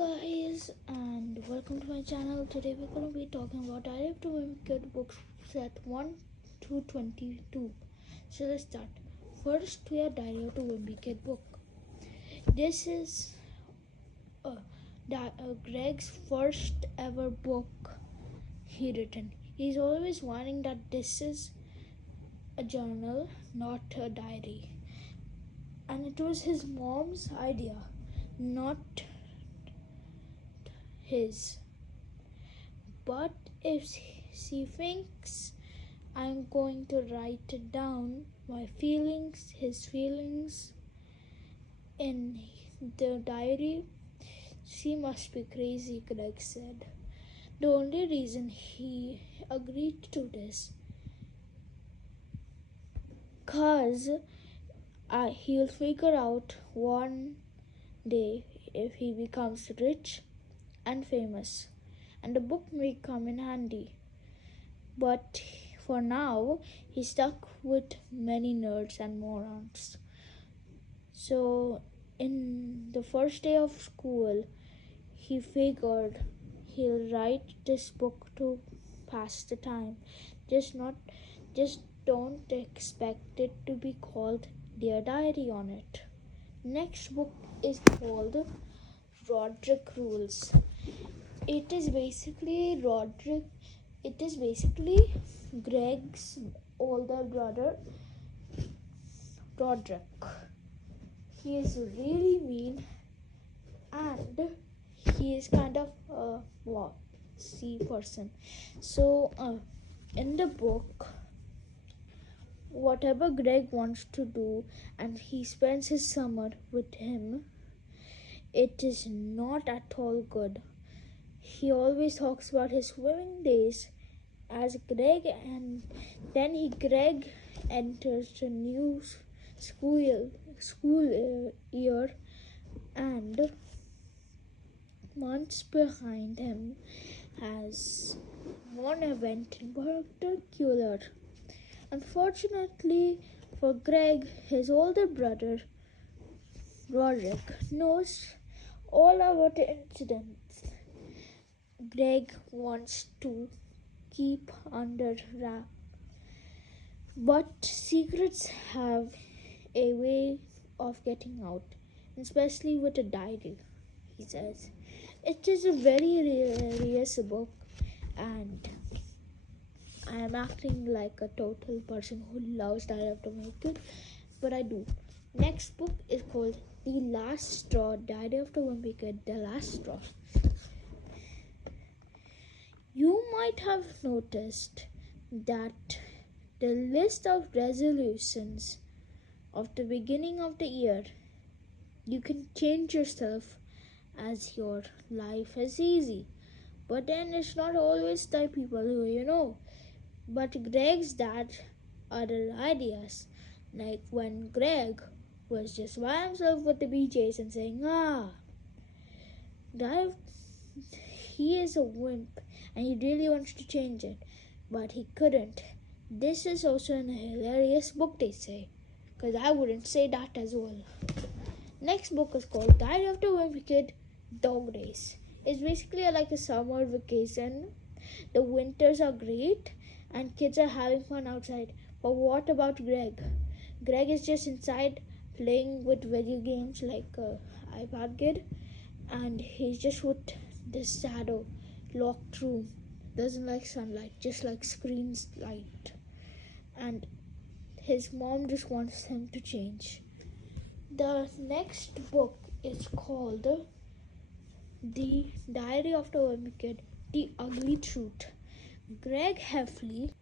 guys, and welcome to my channel. Today we're going to be talking about Diary of the Wimpy Kid books set 1 to 22. So let's start. First, we have Diary of the Wimpy Kid book. This is Greg's first ever book he written. He's always warning that this is a journal, not a diary. And it was his mom's idea, not his. But if she thinks I'm going to write it down, his feelings in the diary, she must be crazy, Greg said. The only reason he agreed to this, cause he'll figure out one day if he becomes rich and famous, and the book may come in handy. But for now, he's stuck with many nerds and morons. So in the first day of school, he figured he'll write this book to pass the time. Just don't expect it to be called Dear Diary on it. Next book is called Roderick Rules. It is basically Greg's older brother, Roderick. He is really mean and he is kind of a bossy person. So in the book, whatever Greg wants to do and he spends his summer with him, it is not at all good. He always talks about his swimming days as Greg, and then Greg enters the new school year, and months behind him has one event in particular. Unfortunately for Greg, his older brother Roderick knows all about the incident Greg wants to keep under wrap. But secrets have a way of getting out, especially with a diary, he says. It is a very hilarious book, and I am acting like a total person who loves Diary of the Wimpy Kid, but I do. Next book is called The Last Straw, Diary of the Wimpy Kid, The Last Straw. You might have noticed that the list of resolutions of the beginning of the year, you can change yourself as your life is easy. But then it's not always the people who you know. But Greg's dad other ideas, like when Greg was just by himself with the BJs and saying, he is a wimp and he really wants to change it, but he couldn't. This is also a hilarious book, they say, because I wouldn't say that as well. Next book is called Diary of the Wimpy Kid, Dog Days. It's basically like a summer vacation. The winters are great and kids are having fun outside. But what about Greg? Greg is just inside playing with video games like iPad kid, and he's just with this shadow locked room. Doesn't like sunlight, just like screens light. And his mom just wants him to change. The next book is called The Diary of the Wimpy Kid, The Ugly Truth. Greg Heffley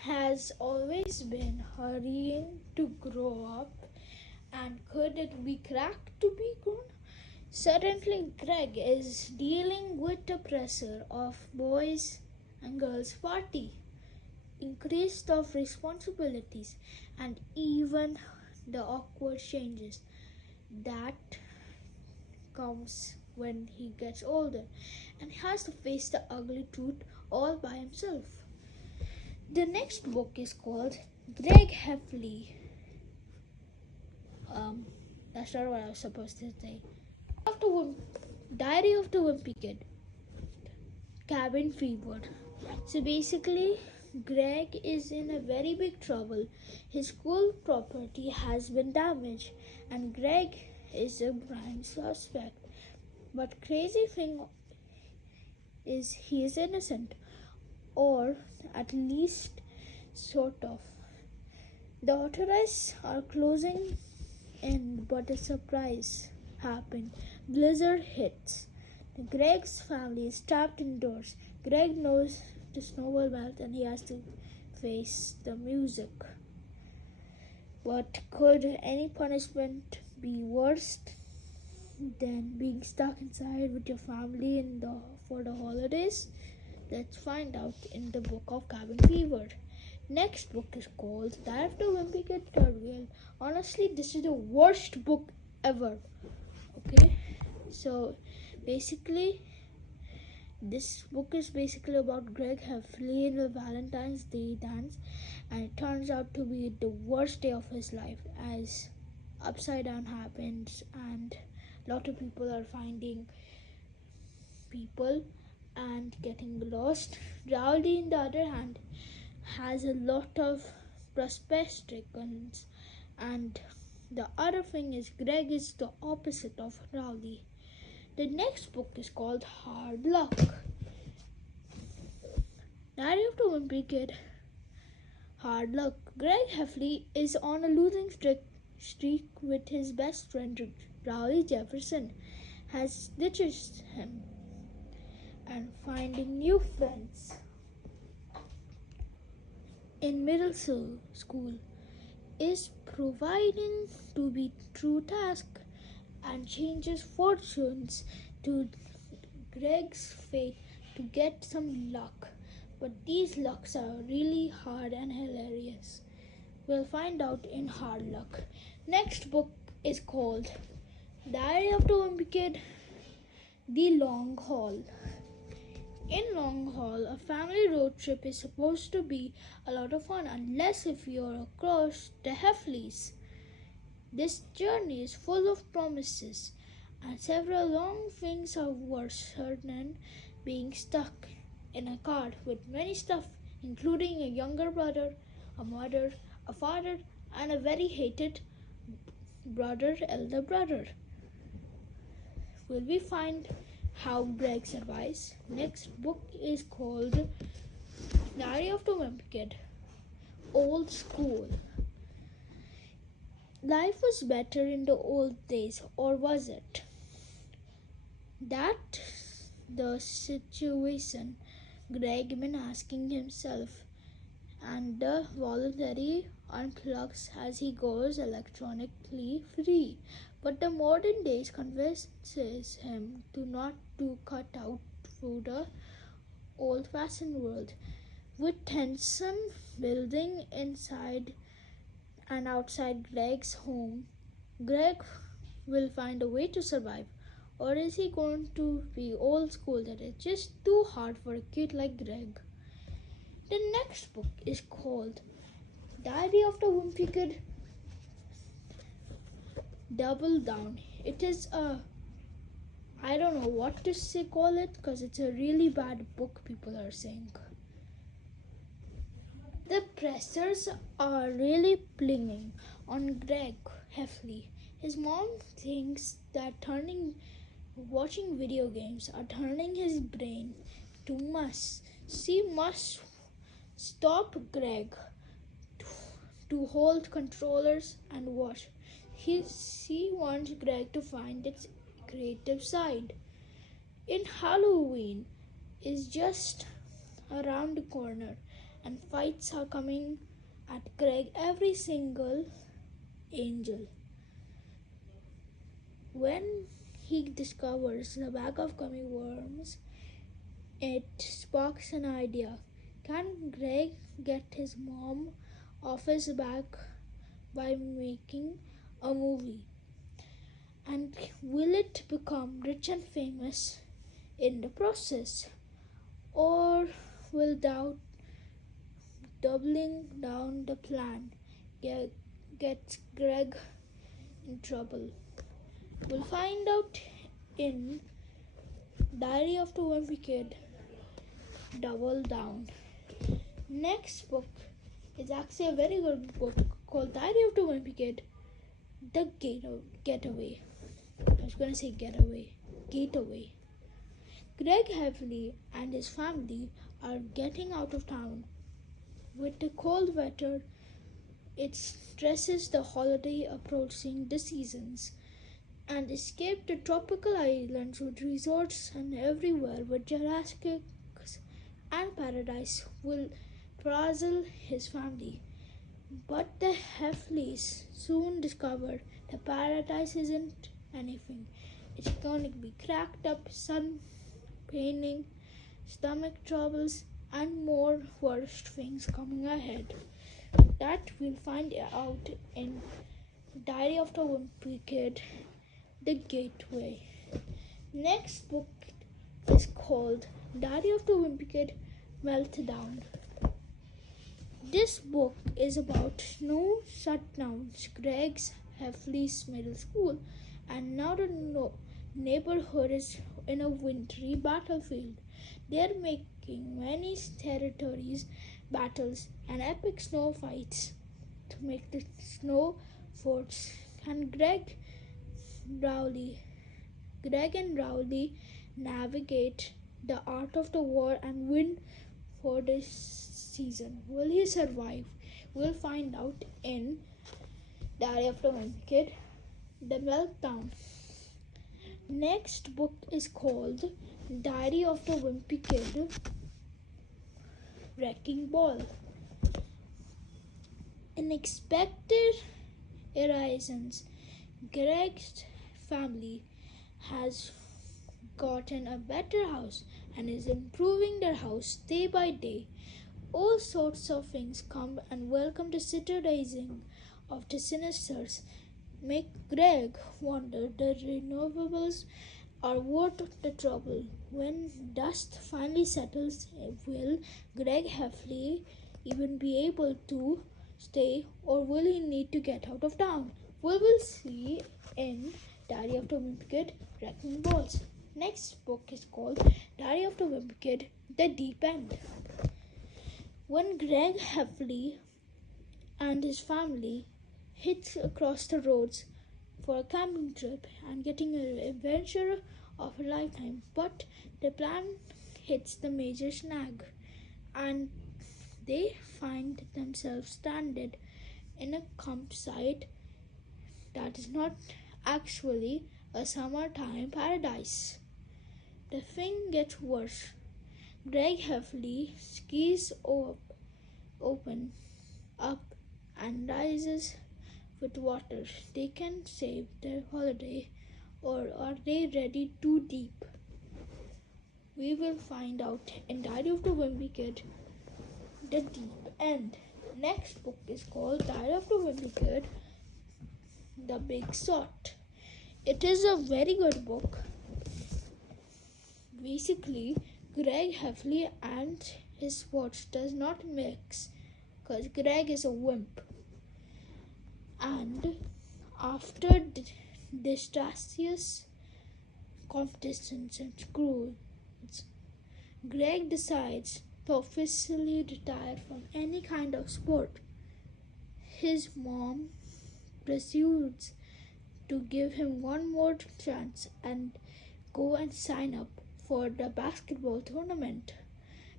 has always been hurrying to grow up, and could it be cracked to be grown? Suddenly, Greg is dealing with the pressure of boys and girls party, increased of responsibilities, and even the awkward changes that comes when he gets older, and has to face the ugly truth all by himself. The next book is called Greg Heffley. That's not what I was supposed to say. After Diary of the Wimpy Kid. Cabin fever. So basically, Greg is in a very big trouble. His school property has been damaged, and Greg is a prime suspect. But crazy thing is he is innocent, or at least sort of. The authorities are closing in, but a surprise happened. Blizzard hits. Greg's family is trapped indoors. Greg knows the snow will melt and he has to face the music. But could any punishment be worse than being stuck inside with your family for the holidays? Let's find out in the book of Cabin Fever. Next book is called Diary of the Wimpy Kid Third Wheel. Honestly, this is the worst book ever. Okay, so basically, this book is basically about Greg Heffley in the Valentine's Day dance, and it turns out to be the worst day of his life as upside down happens and a lot of people are finding people and getting lost. Rowdy, on the other hand, has a lot of prosperous, and the other thing is Greg is the opposite of Rowdy. The next book is called Hard Luck. Diary of the Wimpy Kid. Hard luck. Greg Heffley is on a losing streak with his best friend Rowley Jefferson has ditched him and finding new friends. In middle school is providing to be true task and changes fortunes to Greg's fate to get some luck. But these lucks are really hard and hilarious. We'll find out in Hard Luck. Next book is called Diary of the Wimpy Kid, The Long Haul. In Long Haul, a family road trip is supposed to be a lot of fun unless if you're across the Heffleys. This journey is full of promises and several long things are worse than being stuck in a car with many stuff, including a younger brother, a mother, a father, and a very hated elder brother. Will we find how Greg survives? Next book is called Diary of the Wimpy Kid, Old School. Life was better in the old days, or was it? That the situation Greg been asking himself, and the voluntary unplugs as he goes electronically free. But the modern days convinces him to not to cut out through the old-fashioned world. With tension building inside and outside Greg's home, Greg will find a way to survive. Or is he going to be old school that is just too hard for a kid like Greg? The next book is called Diary of the Wimpy Kid Double Down. It is I don't know what to call it because it's a really bad book, people are saying. The pressers are really pinging on Greg Heffley. His mom thinks that watching video games are turning his brain to mush. She must stop Greg to hold controllers and watch. She wants Greg to find its creative side. In Halloween is just around the corner and fights are coming at Greg every single angel. When he discovers the bag of gummy worms, it sparks an idea. Can Greg get his mom off his back by making a movie? And will it become rich and famous in the process? Or will doubling down the plan get Greg in trouble? We'll find out in Diary of the Wimpy Kid, Double Down. Next book is actually a very good book called Diary of the Wimpy Kid, The Getaway. I was going to say Gateway. Greg Heffley and his family are getting out of town. With the cold weather, it stresses the holiday approaching the seasons, and escape to tropical islands with resorts and everywhere with Jurassic and paradise will puzzle his family. But the Heffleys soon discover the paradise isn't anything. It's going to be cracked up, sun painting, stomach troubles, and more worst things coming ahead. That we'll find out in Diary of the Wimpy Kid, The Gateway. Next book is called Diary of the Wimpy Kid, Meltdown. This book is about snow shutdowns, Greg's Heffley's middle school, and now the neighborhood is in a wintry battlefield. They are making many territories, battles, and epic snow fights to make the snow forts. And Greg and Rowley navigate the art of the war and win for this season. Will he survive? We'll find out in Diary of the Wimpy Kid, The Meltdown. Next book is called Diary of the Wimpy Kid, Wrecking Ball. Unexpected horizons. Greg's family has gotten a better house and is improving their house day by day. All sorts of things come and welcome the citizens of the Sinisters. Make Greg wonder the renewables are worth the trouble. When dust finally settles, will Greg Heffley even be able to stay, or will he need to get out of town? We will see in Diary of the Wimpy Kid, Wrecking Balls. Next book is called Diary of the Wimpy Kid, The Deep End. When Greg Heffley and his family hits across the roads for a camping trip and getting an adventure of a lifetime, but the plan hits the major snag, and they find themselves stranded in a campsite that is not actually a summertime paradise. The thing gets worse. Greg Heffley skis open up and rises with water. They can save their holiday, or are they ready too deep? We will find out in Diary of the Wimpy Kid, The Deep End. Next book is called Diary of the Wimpy Kid, The Big Shot. It is a very good book. Basically, Greg Heffley and his sports does not mix, because Greg is a wimp. And after disastrous competitions and schools, Greg decides to officially retire from any kind of sport. His mom pursues to give him one more chance and go and sign up for the basketball tournament.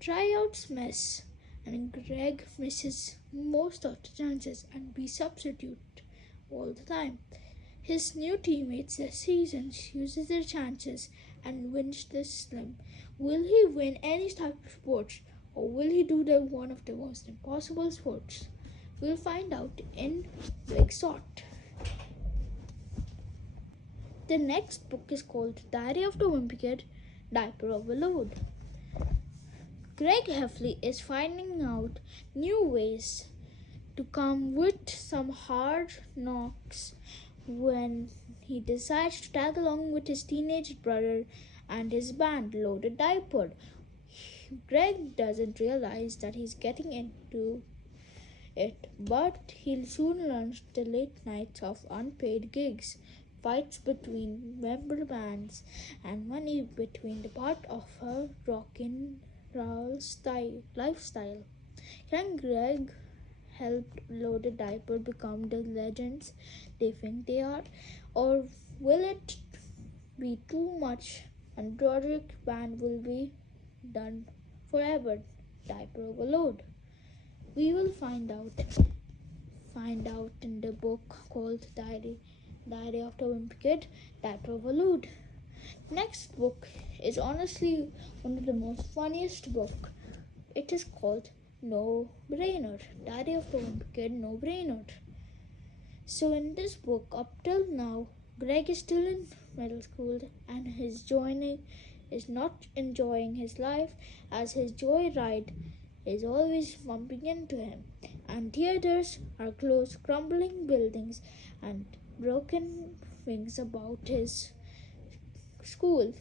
Tryouts miss, and Greg misses most of the chances and be substitute all the time. His new teammates this season uses their chances and wins the slim. Will he win any type of sports, or will he do one of the most impossible sports? We'll find out in Big Shot. The next book is called Diary of the Wimpy Kid, Diaper Overload. Greg Heffley is finding out new ways to come with some hard knocks when he decides to tag along with his teenage brother and his band Loaded Diaper. Greg doesn't realize that he's getting into it, but he'll soon learn the late nights of unpaid gigs fights between member bands, and money between the part of her rock and roll lifestyle. Can Greg help loaded diaper become the legends they think they are? Or will it be too much and Broderick band will be done forever? Diaper overload. We will find out in the book called Diary of the Wimpy Kid, Diaper Overload. Next book is honestly one of the most funniest book. It is called No Brainer, Diary of the Wimpy Kid, No Brainer. So in this book, up till now, Greg is still in middle school and is not enjoying his life as his joyride is always bumping into him, and theaters are closed, crumbling buildings, and broken things about his school.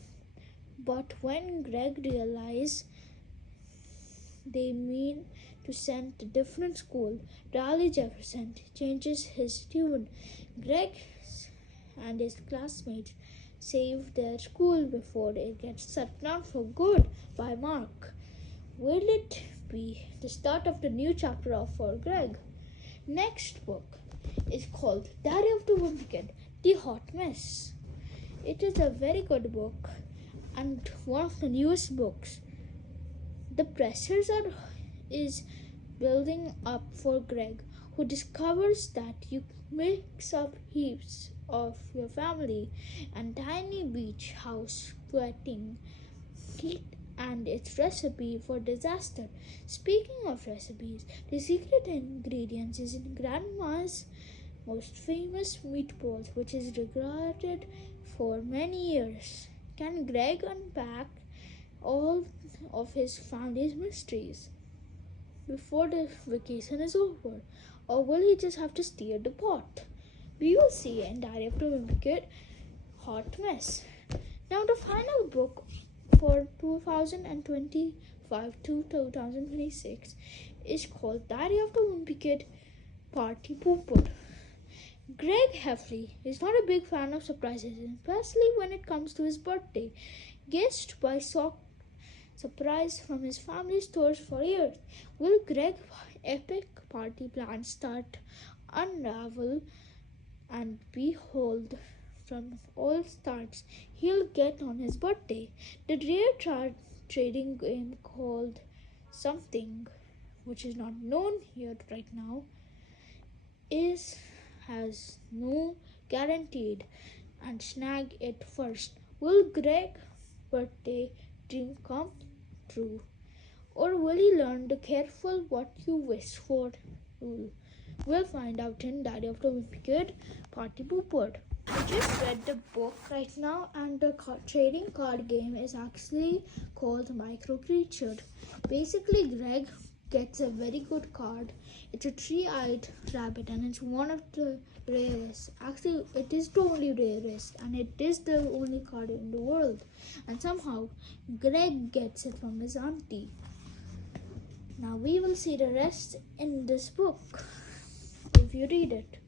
But when Greg realizes they mean to send a different school, Raleigh Jefferson changes his tune. Greg and his classmates save their school before it gets shut down for good by Mark. Will it be the start of the new chapter for Greg? Next book is called Diary of the Wimpy Kid, The Hot Mess. It is a very good book and one of the newest books. The pressures is building up for Greg, who discovers that you mix up heaps of your family and tiny beach house sweating heat and its recipe for disaster. Speaking of recipes, the secret ingredients is in Grandma's most famous meatballs, which is regarded for many years. Can Greg unpack all of his family's mysteries before the vacation is over, or will he just have to steer the pot? We will see in Diary of the Wimpy Kid, Hot Mess. Now the final book for 2025 to 2026 is called Diary of the Wimpy Kid, Party Pooper. Greg Heffley is not a big fan of surprises, especially when it comes to his birthday. Guessed by surprise from his family stores for years. Will Greg's epic party plans start unravel and behold from all starts he'll get on his birthday? The rare trading game called something which is not known here right now has no guaranteed and snag it first. Will Greg's birthday dream come true, or will he learn the careful what you wish for rule? We'll find out in Diary of the Wimpy Kid, Party Pooper. I just read the book right now, and the trading card game is actually called Micro Creature. Basically, Greg gets a very good card. It's a three-eyed rabbit, and it's one of the rarest. Actually, it is the only rarest, and it is the only card in the world. And somehow, Greg gets it from his auntie. Now we will see the rest in this book if you read it.